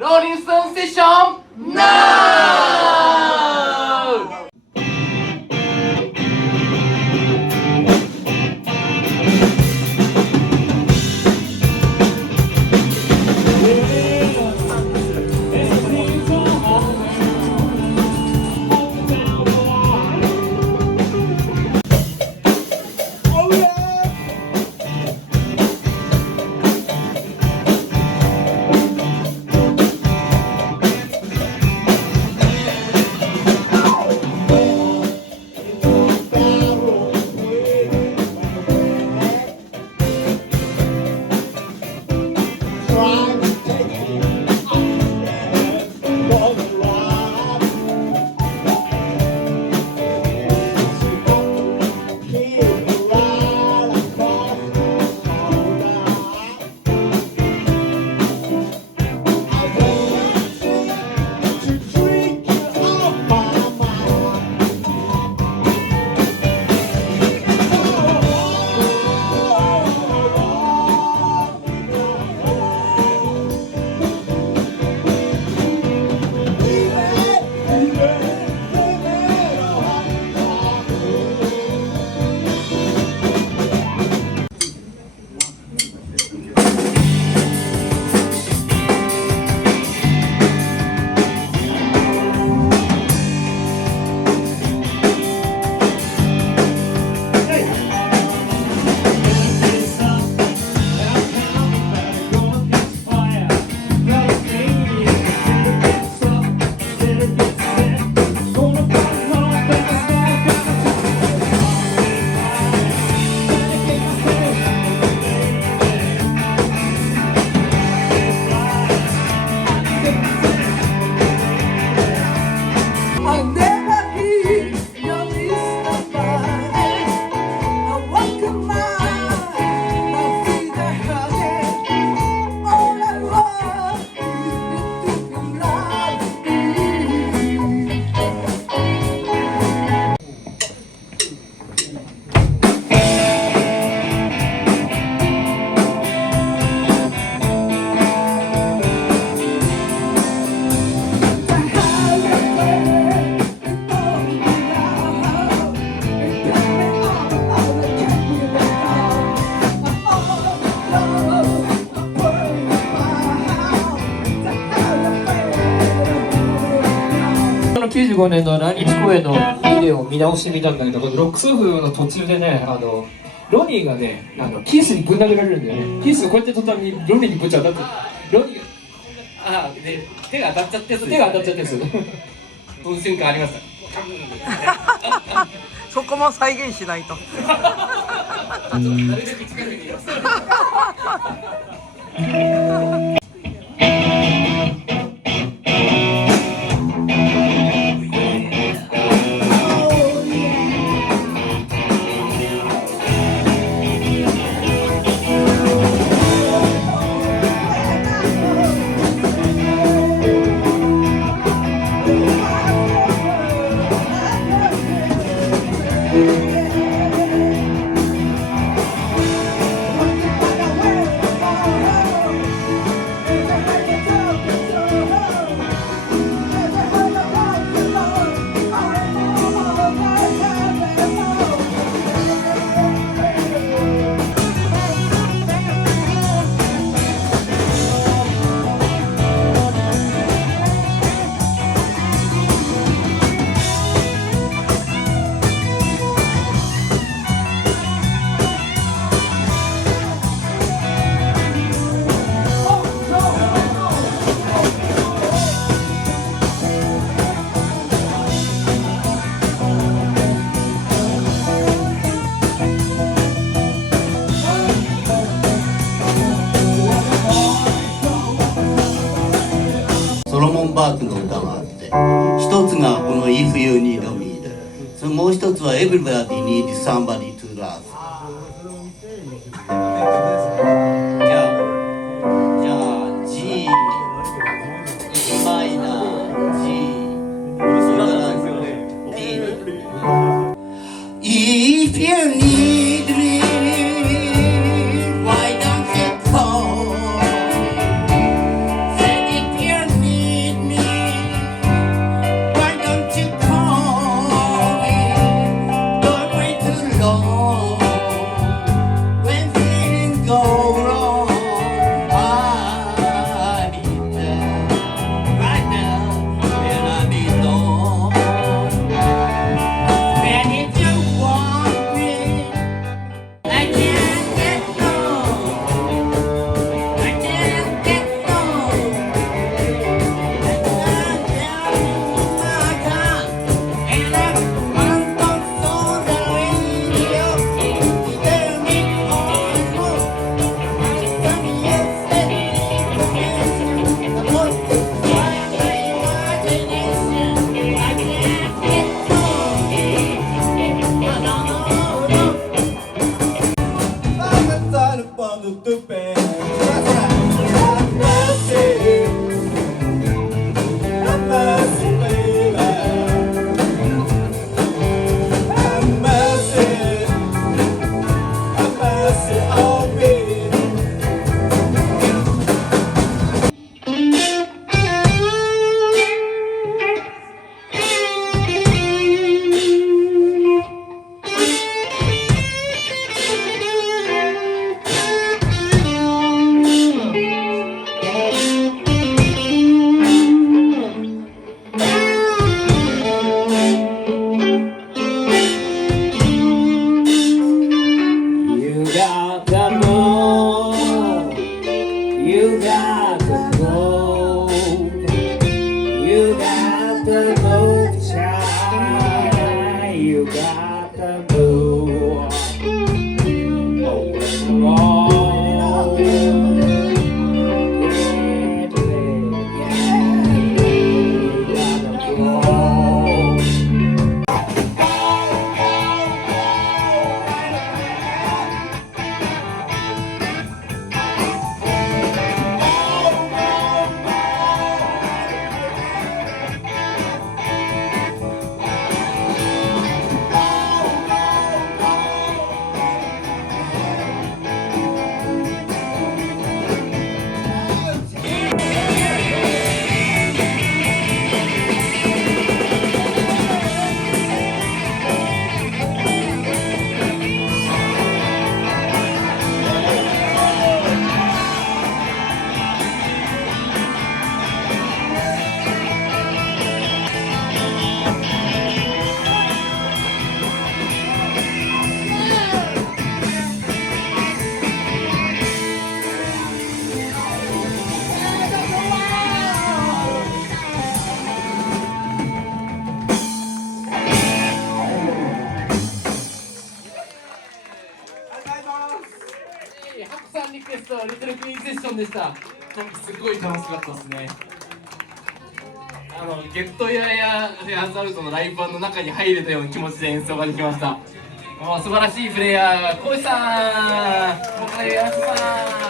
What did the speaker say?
Rolling Stonesセッション NOW!95年の来日公演のビデオを見直してみたんだけど、このロックスオフの途中でね、ロニーがね、キースにぶん投げられるんだよね。キースがこうやって途端にロニーにぶち当たって、ロニーが、で手が当たっちゃって手が当たっちゃってるんですよ。その瞬間ありました。そこも再現しないと。なるべく近くにいます。ソロモン・バークの歌があって、一つがこの If You Need Me で、それもう一つは Everybody Needs Somebody to Love。じゃあ G、E マイナー、G、それから D。If you need me, why don't you call? Then if you でした。なんかすごい楽しかったですね。ゲットやフェアザルトのライブ版の中に入れたような気持ちで演奏ができました。もう素晴らしいプレイヤー、コウジさん、岡田康さん。